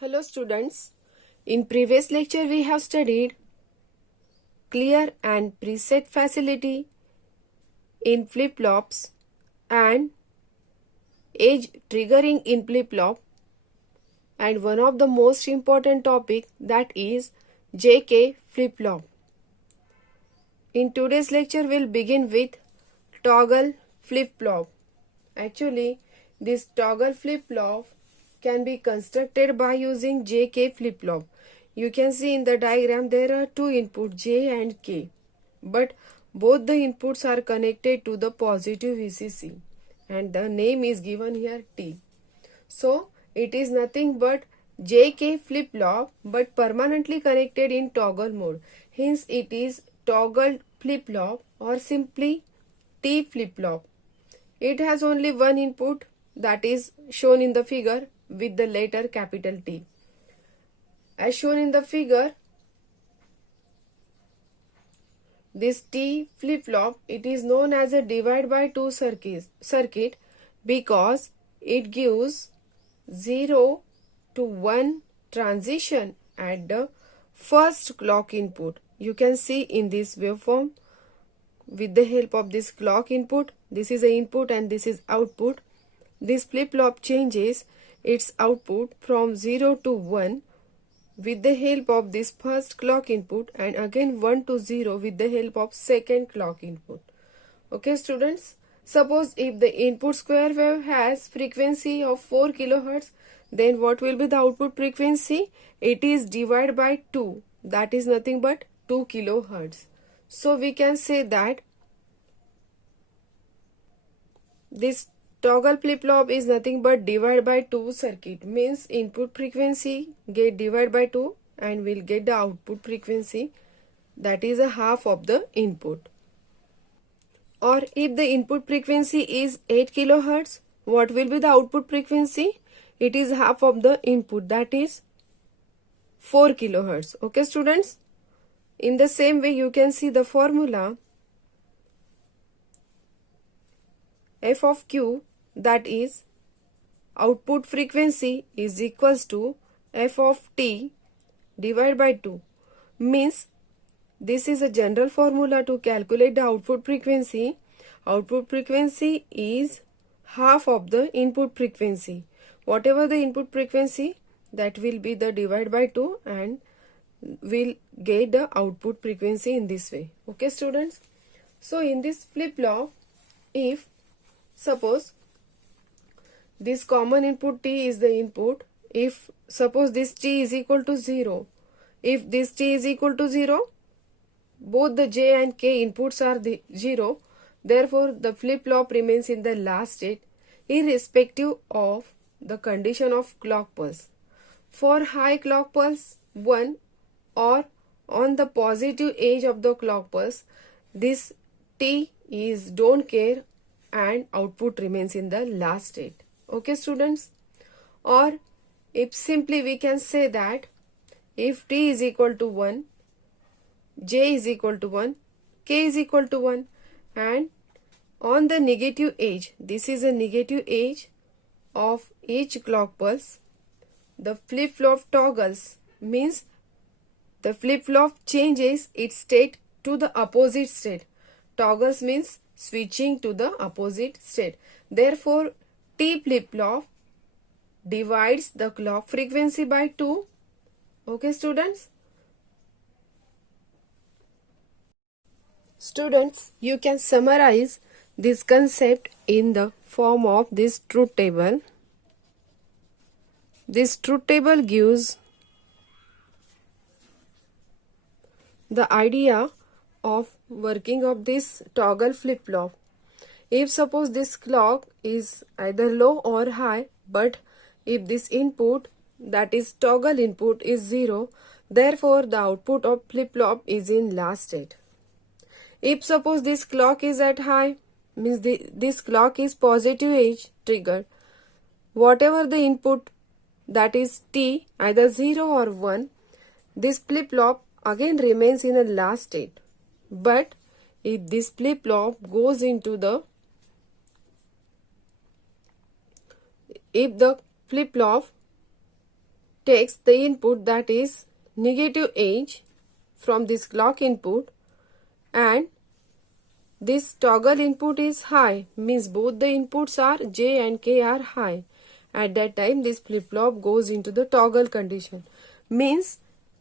Hello students, in previous lecture we have studied clear and preset facility in flip-flops and edge triggering in flip-flop, and one of the most important topic, that is JK flip-flop. In today's lecture we'll begin with toggle flip-flop. Actually, this toggle flip-flop can be constructed by using JK flip-flop. You can see in the diagram there are two inputs J and K, but both the inputs are connected to the positive VCC and the name is given here T. So it is nothing but JK flip-flop but permanently connected in toggle mode. Hence it is toggle flip-flop or simply T flip-flop. It has only one input, that is shown in the figure with the letter capital T. As shown in the figure, this T flip-flop, it is known as a divide by 2 circuit because it gives 0 to 1 transition at the first clock input. You can see in this waveform with the help of this clock input, this is the input and this is output. This flip-flop changes its output from 0 to 1 with the help of this first clock input and again 1 to 0 with the help of second clock input. Okay students, suppose if the input square wave has frequency of 4 kHz, then what will be the output frequency? It is divided by 2, that is nothing but 2 kHz. So we can say that this toggle flip-flop is nothing but divide by 2 circuit, means input frequency get divided by 2 and we'll get the output frequency, that is a half of the input. Or if the input frequency is 8 kHz, what will be the output frequency? It is half of the input, that is 4 kHz. Okay students? In the same way you can see the formula f of q, that is output frequency is equals to f of t divided by 2, means this is a general formula to calculate the output frequency. Output frequency is half of the input frequency. Whatever the input frequency, that will be the divide by 2 and we'll get the output frequency in this way. Okay students? So in this flip-flop, if suppose this common input T is the input, if suppose this T is equal to 0, if this T is equal to 0, both the J and K inputs are 0, therefore the flip-flop remains in the last state irrespective of the condition of clock pulse. For high clock pulse 1 or on the positive edge of the clock pulse, this T is don't care and output remains in the last state. Okay students? Or if simply we can say that if T is equal to 1, J is equal to 1, K is equal to 1, and on the negative edge, this is a negative edge of each clock pulse, the flip-flop toggles, means the flip-flop changes its state to the opposite state. Toggles means switching to the opposite state. Therefore, T flip-flop divides the clock frequency by 2. Okay students? Students, you can summarize this concept in the form of this truth table. This truth table gives the idea of working of this toggle flip-flop. If suppose this clock is either low or high, but if this input, that is toggle input, is 0, therefore the output of flip-flop is in last state. If suppose this clock is at high, means this clock is positive edge triggered, whatever the input, that is T, either 0 or 1, this flip-flop again remains in a last state. But if this flip-flop goes into the, if the flip-flop takes the input, that is negative edge, from this clock input, and this toggle input is high, means both the inputs are J and K are high. At that time this flip-flop goes into the toggle condition. Means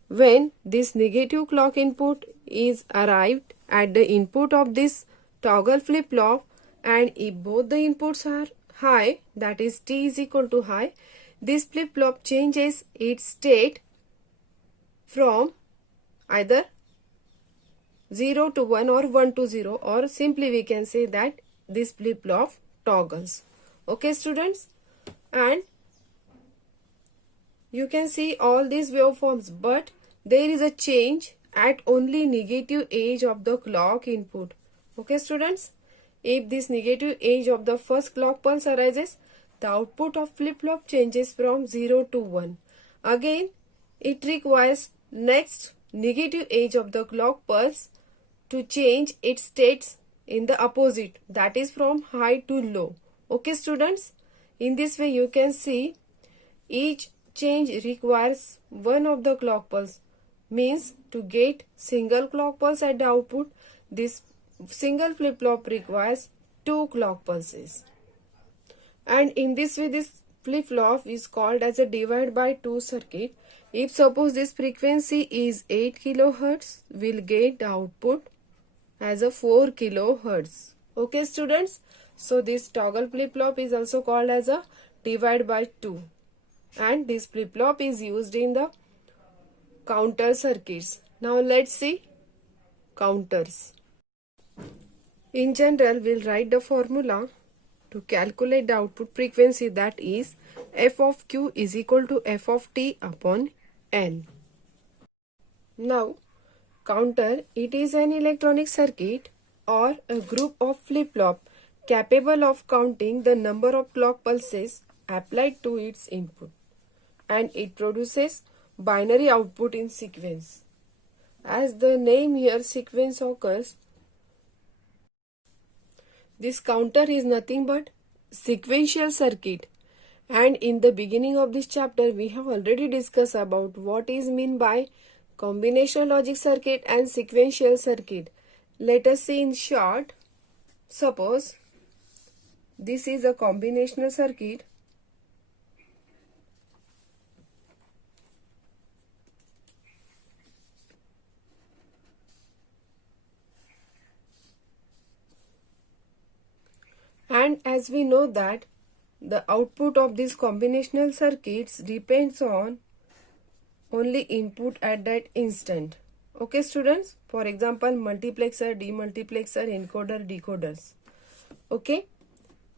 when this negative clock input is arrived at the input of this toggle flip-flop, and if both the inputs are high, that is T is equal to high, this flip-flop changes its state from either 0 to 1 or 1 to 0, or simply we can say that this flip-flop toggles. Okay students, and you can see all these waveforms, but there is a change at only negative edge of the clock input. Okay students, if this negative edge of the first clock pulse arises, the output of flip-flop changes from 0 to 1. Again, it requires next negative edge of the clock pulse to change its states in the opposite, that is from high to low. Okay students, in this way you can see each change requires one of the clock pulse. Means to get single clock pulse at the output, this single flip-flop requires 2 clock pulses. And in this way this flip-flop is called as a divide by 2 circuit. If suppose this frequency is 8 kHz, we'll get the output as a 4 kHz. Okay students, so this toggle flip-flop is also called as a divide by 2, and this flip-flop is used in the counter circuits. Now let's see counters. In general, we'll write the formula to calculate the output frequency, that is f of q is equal to f of t upon n. Now counter, it is an electronic circuit or a group of flip-flop capable of counting the number of clock pulses applied to its input, and it produces binary output in sequence. As the name here sequence occurs, this counter is nothing but sequential circuit, and in the beginning of this chapter we have already discussed about what is meant by combinational logic circuit and sequential circuit. Let us see in short. Suppose this is a combinational circuit. And as we know that the output of these combinational circuits depends on only input at that instant. Okay students, for example multiplexer, demultiplexer, encoder, decoders. Okay,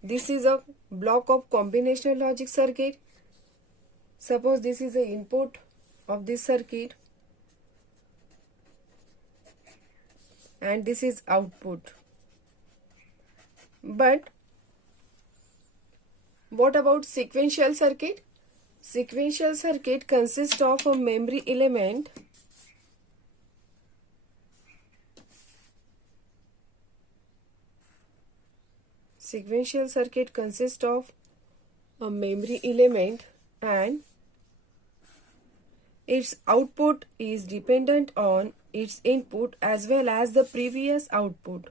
this is a block of combinational logic circuit. Suppose this is the input of this circuit and this is output. But what about sequential circuit? Sequential circuit consists of a memory element and its output is dependent on its input as well as the previous output.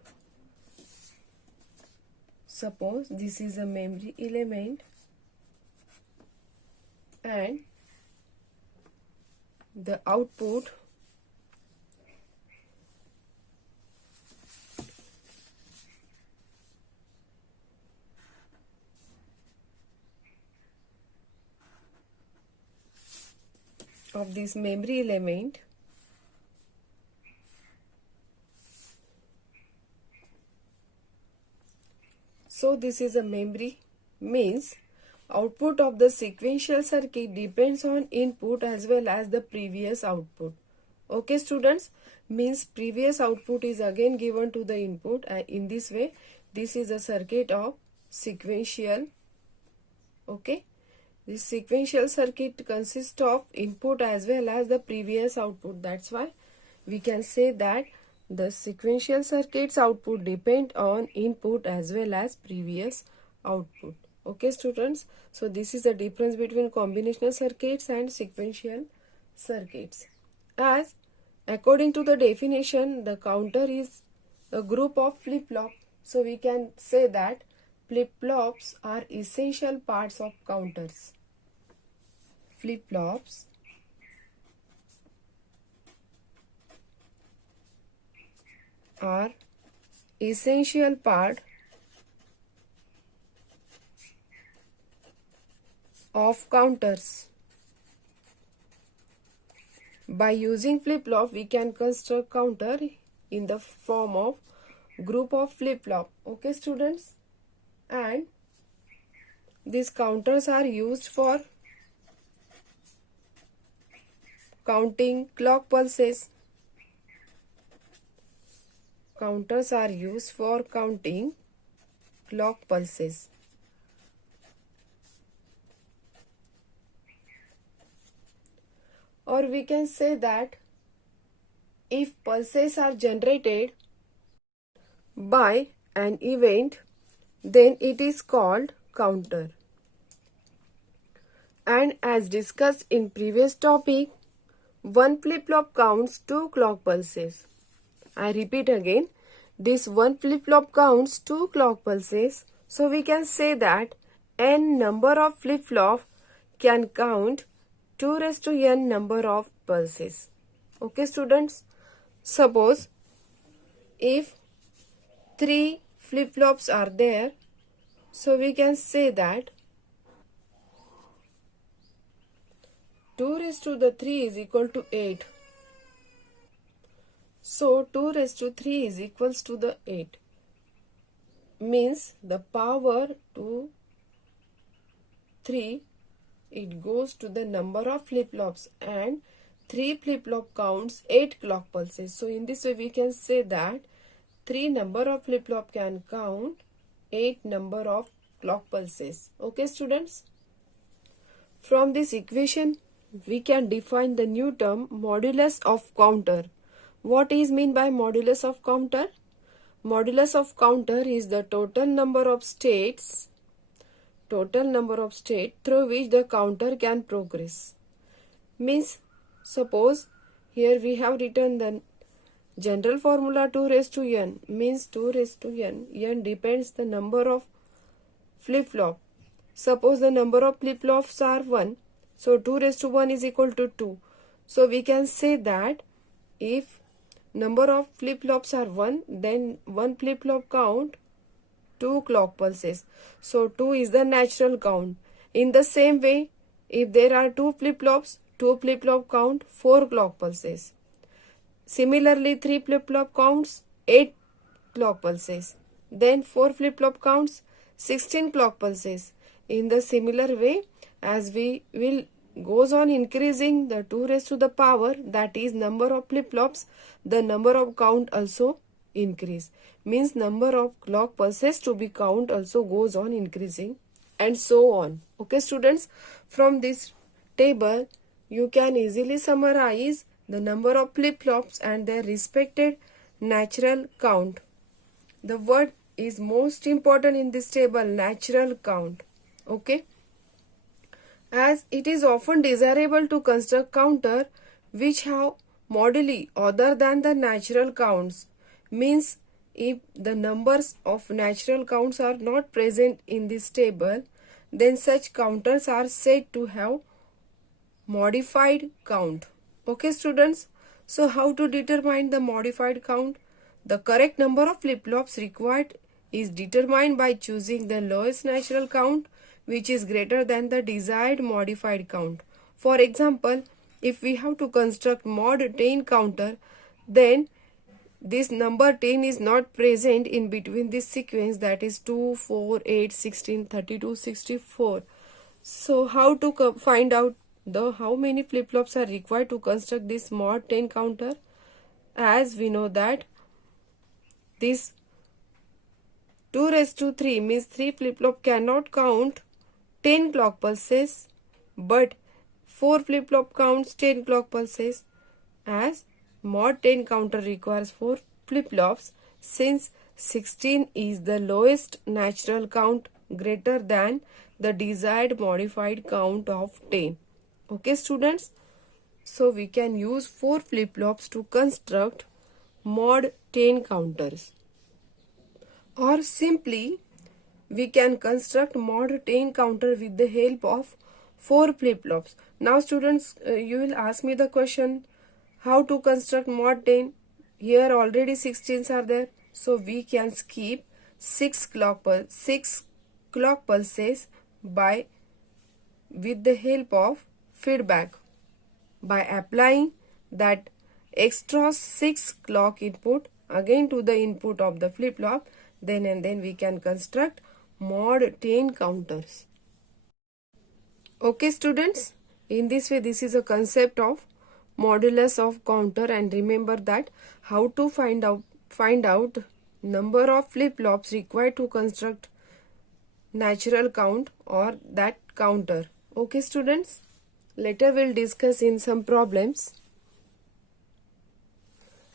Suppose this is a memory element and the output of this memory element so this is a memory, means output of the sequential circuit depends on input as well as the previous output. Okay students, means previous output is again given to the input, and in this way this is a circuit of sequential. Okay, this sequential circuit consists of input as well as the previous output. That's why we can say that the sequential circuit's output depend on input as well as previous output. Okay students, so this is the difference between combinational circuits and sequential circuits. As according to the definition, the counter is a group of flip-flop. So we can say that flip-flops are essential parts of counters. Flip-flops are essential part of counters. By using flip-flop, we can construct counter in the form of group of flip-flop. Okay students, and these counters are used for counting clock pulses. Counters are used for counting clock pulses. Or we can say that if pulses are generated by an event, then it is called counter. And as discussed in previous topic, one flip-flop counts 2 clock pulses. I repeat again, this one flip-flop counts 2 clock pulses. So we can say that n number of flip-flop can count 2 raised to n number of pulses. Okay students, suppose if 3 flip-flops are there, so we can say that 2 raised to the 3 is equal to 8. So 2 raised to 3 is equals to the 8. Means the power to 3, it goes to the number of flip-flops, and 3 flip-flop counts 8 clock pulses. So in this way we can say that 3 number of flip-flop can count 8 number of clock pulses. Okay students? From this equation we can define the new term modulus of counter. What is meant by modulus of counter? Modulus of counter is the total number of states through which the counter can progress. Means, suppose here we have written the general formula 2 raised to n, means 2 raised to n. N depends the number of flip-flop. Suppose the number of flip-flops are 1, so 2 raised to 1 is equal to 2. So we can say that if number of flip-flops are 1, then one flip-flop count 2 clock pulses. So 2 is the natural count. In the same way, if there are 2 flip-flops count 4 clock pulses. Similarly, 3 flip-flop counts 8 clock pulses. Then 4 flip-flop counts 16 clock pulses. In the similar way, as we will goes on increasing the 2 raised to the power, that is number of flip-flops, the number of count also increase. Means number of clock pulses to be count also goes on increasing, and so on. Okay students, from this table you can easily summarize the number of flip-flops and their respected natural count. The word is most important in this table, natural count. Okay, as it is often desirable to construct counter which have moduli other than the natural counts. Means if the numbers of natural counts are not present in this table, then such counters are said to have modified count. Okay students, so how to determine the modified count? The correct number of flip-flops required is determined by choosing the lowest natural count which is greater than the desired modified count. For example, if we have to construct mod 10 counter, then this number 10 is not present in between this sequence, that is 2, 4, 8, 16, 32, 64. So how to find out the how many flip-flops are required to construct this mod 10 counter? As we know that this 2 raised to 3 means 3 flip-flop cannot count 10 clock pulses, but 4 flip-flop counts 10 clock pulses. As mod 10 counter requires 4 flip-flops, since 16 is the lowest natural count greater than the desired modified count of 10. Okay students, so we can use 4 flip-flops to construct mod 10 counters, or simply we can construct mod 10 counter with the help of 4 flip-flops. Now students, you will ask me the question, how to construct mod 10? Here already 16s are there, so we can skip 6 clock pulses by with the help of feedback by applying that extra 6 clock input again to the input of the flip-flop. Then we can construct mod 10 counters. Okay students, in this way this is a concept of modulus of counter, and remember that how to find out number of flip-flops required to construct natural count or that counter. Okay students, later we'll discuss in some problems.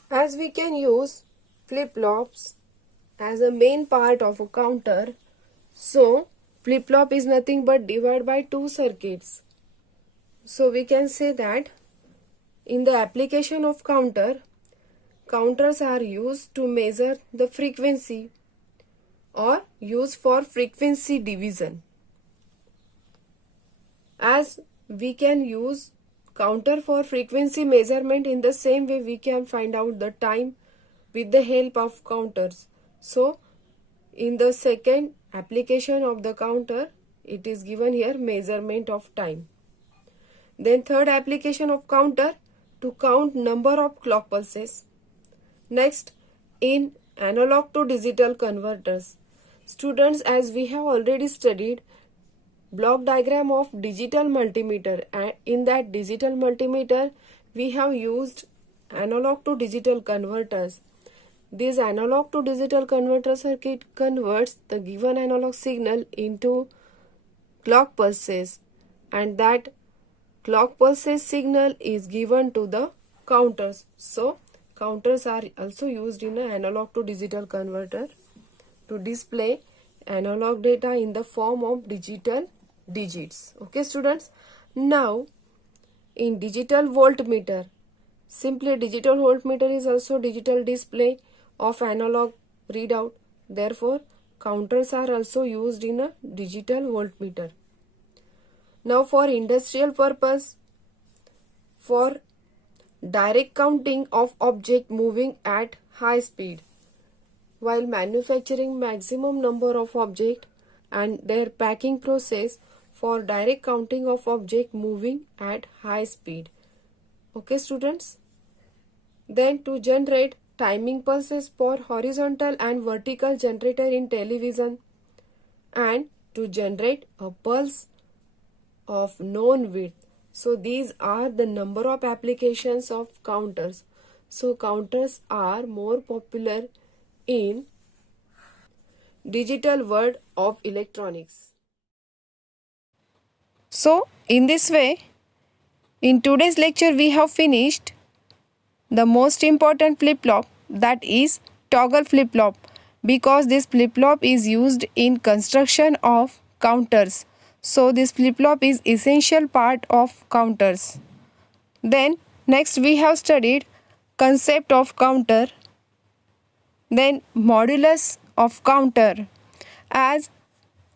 As we can use flip-flops as a main part of a counter, so flip-flop is nothing but divided by 2 circuits. So we can say that in the application of counter, counters are used to measure the frequency or used for frequency division. As we can use counter for frequency measurement, in the same way we can find out the time with the help of counters. So in the second application of the counter, it is given here measurement of time. Then third application of counter, to count number of clock pulses. Next, in analog to digital converters. Students, as we have already studied block diagram of digital multimeter, and in that digital multimeter we have used analog to digital converters. This analog to digital converter circuit converts the given analog signal into clock pulses, and that clock pulses signal is given to the counters. So counters are also used in an analog to digital converter to display analog data in the form of digital digits. Okay students, now in digital voltmeter, simply digital voltmeter is also digital display of analog readout. Therefore counters are also used in a digital voltmeter. Now for industrial purpose, for direct counting of object moving at high speed, while manufacturing maximum number of object and their packing process, for direct counting of object moving at high speed. Okay students, then to generate timing pulses for horizontal and vertical generator in television, and to generate a pulse of known width. So these are the number of applications of counters. So counters are more popular in digital world of electronics. So in this way, in today's lecture we have finished the most important flip-flop, that is toggle flip-flop, because this flip-flop is used in construction of counters. So this flip-flop is essential part of counters. Then next we have studied concept of counter, then modulus of counter. As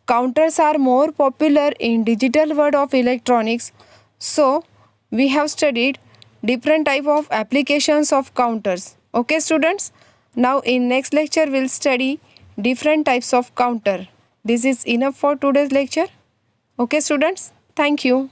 counters are more popular in digital world of electronics, so we have studied different type of applications of counters. Okay students, now in next lecture we'll study different types of counter. This is enough for today's lecture. Okay students, thank you.